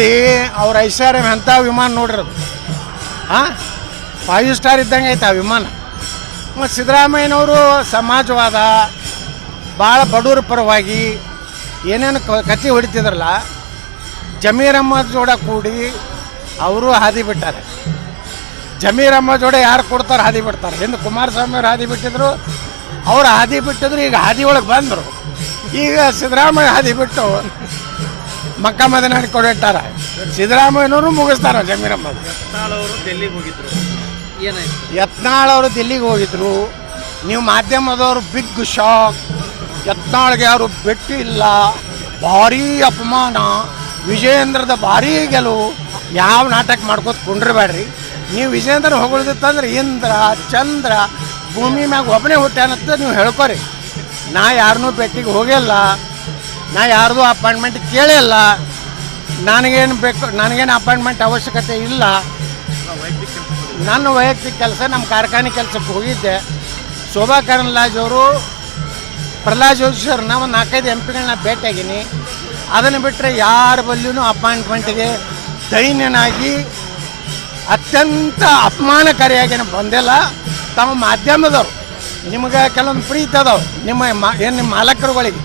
ನೋಡಿ, ಅವ್ರ ಐಶ್ವರ್ಯ ಎಂಥ ವಿಮಾನ ನೋಡಿರೋದು ಹಾಂ ಫೈವ್ ಸ್ಟಾರ್ ಇದ್ದಂಗೆ ಐತೆ ಆ ವಿಮಾನ. ಮತ್ತು ಸಿದ್ದರಾಮಯ್ಯನವರು ಸಮಾಜವಾದ ಭಾಳ ಬಡವರ ಪರವಾಗಿ ಏನೇನು ಕ- ಕತ್ತಿ ಹೊಡಿತಿದ್ರಲ್ಲ, ಜಮೀರ್ ಅಹ್ಮದ್ ಜೋಡ ಕೂಡಿ ಅವರು ಹಾದಿ ಬಿಟ್ಟಾರೆ. ಜಮೀರ್ ಅಹ್ಮದ್ ಜೋಡ ಯಾರು ಕೊಡ್ತಾರೆ ಹಾದಿ ಬಿಡ್ತಾರೆ. ಹಿಂದೆ ಕುಮಾರಸ್ವಾಮಿ ಅವರು ಹಾದಿ ಬಿಟ್ಟಿದ್ರು, ಅವ್ರು ಹಾದಿ ಬಿಟ್ಟಿದ್ರು, ಈಗ ಹಾದಿ ಒಳಗೆ ಬಂದರು. ಈಗ ಸಿದ್ದರಾಮಯ್ಯ ಹಾದಿ ಬಿಟ್ಟು ಮಕ್ಕ ಮದನಾಡಿ ಕೊಡಿಟ್ಟಾರ ಸಿದ್ದರಾಮಯ್ಯನವರು ಮುಗಿಸ್ತಾರ ಜಮೀರಮ್ಮ ಅವರು ಡೆಲ್ಲಿಗೆ ಹೋಗಿದ್ರು. ಏನಾಯ್ತು? ಯತ್ನಾಳ್ ಅವರು ದಿಲ್ಲಿಗೆ ಹೋಗಿದ್ರು. ನೀವು ಮಾಧ್ಯಮದವರು ಬಿಗ್ ಶಾಕ್. ಯತ್ನಾಳ್ಗೆ ಯಾರು ಭೇಟಿ ಇಲ್ಲ ಭಾರೀ ಅಪಮಾನ. ವಿಜಯೇಂದ್ರದ ಭಾರೀ ಗೆಲುವು. ಯಾವ ನಾಟಕ ಮಾಡ್ಕೋತ ಕುಂಡ್ರಬೇಡ್ರಿ. ನೀವು ವಿಜಯೇಂದ್ರ ಹೊಗಳ್ದಿತ್ತಂದ್ರೆ ಇಂದ್ರ ಚಂದ್ರ ಭೂಮಿ ಮ್ಯಾಗ ಒಬ್ಬನೇ ಹುಟ್ಟ್ಯಾನಂತ ನೀವು ಹೇಳ್ಕೊರಿ. ನಾ ಯಾರನ್ನೂ ಭೇಟಿಗೆ ಹೋಗಿಲ್ಲ. ನಾ ಯಾರ್ದು ಅಪಾಯಿಂಟ್ಮೆಂಟ್ ಕೇಳಿಲ್ಲ ನನಗೇನು ಬೇಕು, ನನಗೇನು ಅಪಾಯಿಂಟ್ಮೆಂಟ್ ಅವಶ್ಯಕತೆ ಇಲ್ಲ. ನನ್ನ ವೈಯಕ್ತಿಕ ಕೆಲಸ, ನಮ್ಮ ಕಾರ್ಖಾನೆ ಕೆಲಸಕ್ಕೆ ಹೋಗಿದ್ದೆ. ಶೋಭಾ ಕರಂದ್ಲಾಜ್ ಅವರು, ಪ್ರಹ್ಲಾದ್ ಜೋಶಿ ಒಂದು ನಾಲ್ಕೈದು ಎಂ ಪಿಗಳನ್ನ ಭೇಟಿಯಾಗೀನಿ. ಅದನ್ನು ಬಿಟ್ಟರೆ ಯಾರ ಬಲ್ಲಿಯೂ ಅಪಾಯಿಂಟ್ಮೆಂಟ್ಗೆ ದೈನ್ಯನಾಗಿ ಅತ್ಯಂತ ಅಪಮಾನಕಾರಿಯಾಗಿ ಬಂದಿಲ್ಲ ತಮ್ಮ ಮಾಧ್ಯಮದವರು, ನಿಮಗೆ ಕೆಲವೊಂದು ಪ್ರೀತಿ ಅದಾವೆ. ನಿಮ್ಮ ಏನು ನಿಮ್ಮ ಮಾಲಕರುಗಳಿಗೆ.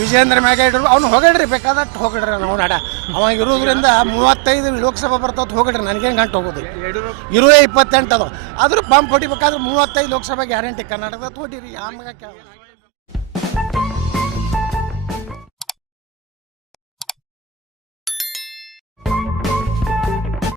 ವಿಜೇಂದ್ರ ಮ್ಯಾಗ ಇಡ್ರು ಅವ್ನು ಹೋಗಡ್ರಿ ಬೇಕಾದಷ್ಟು ಹೋಗಡ್ರಿ ನಾವು ನಡ. ಅವ ಇರೋದ್ರಿಂದ ಮೂವತ್ತೈದು ಲೋಕಸಭಾ ಬರ್ತಾವತ್ತು ಹೋಗಡ್ರಿ ನನಗೇನು ಗಂಟು ಹೋಗೋದು ಇರುವೆ ಇಪ್ಪತ್ತೆಂಟು ಅದು ಆದರೂ ಪಂಪ್ ಹೊಡಿಬೇಕಾದ್ರೆ ಮೂವತ್ತೈದು ಲೋಕಸಭಾ ಗ್ಯಾರಂಟಿ, ಕರ್ನಾಟಕದ ಹೊಡೀರಿ ಆಮ್ಯಾಗ